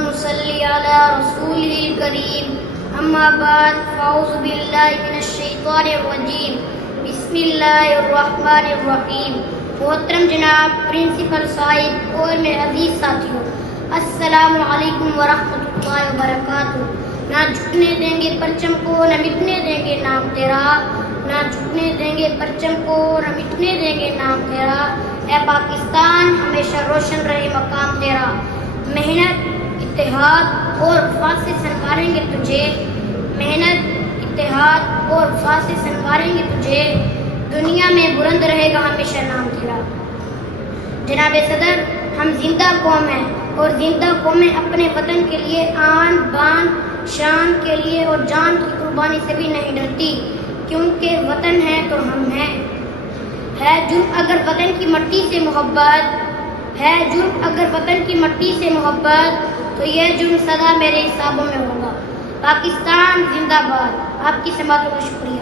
ونصلي على رسوله الكريم أما بعد فأعوذ بالله من الشيطان الرجيم بسم اللہ الرحمن الرحیم۔ محترم جناب پرنسپل صاحب اور میرے عزیز ساتھیوں، السلام علیکم ورحمۃ اللہ وبرکاتہ۔ نہ جھکنے دیں گے پرچم کو، نہ مٹنے دیں گے نام تیرا، نہ جھکنے دیں گے پرچم کو، نہ مٹنے دیں گے نام تیرا۔ اے پاکستان ہمیشہ روشن رہے مقام تیرا۔ محنت، اتحاد اور وفا سے سنواریں گے تجھے، محنت، اتحاد اور وفا سے سنواریں گے تجھے، دنیا میں بلند رہے گا ہمیشہ نام تیرا۔ جناب صدر، ہم زندہ قوم ہیں اور زندہ قومیں اپنے وطن کے لیے آن بان شان کے لیے اور جان کی قربانی سے بھی نہیں ڈرتی، کیونکہ وطن ہے تو ہم ہیں۔ ہے جرم اگر وطن کی مٹی سے محبت، ہے جرم اگر وطن کی مٹی سے محبت، تو یہ جرم سدا میرے حسابوں میں ہوگا۔ پاکستان زندہ باد۔ آپ کی سماعتوں کا شکریہ۔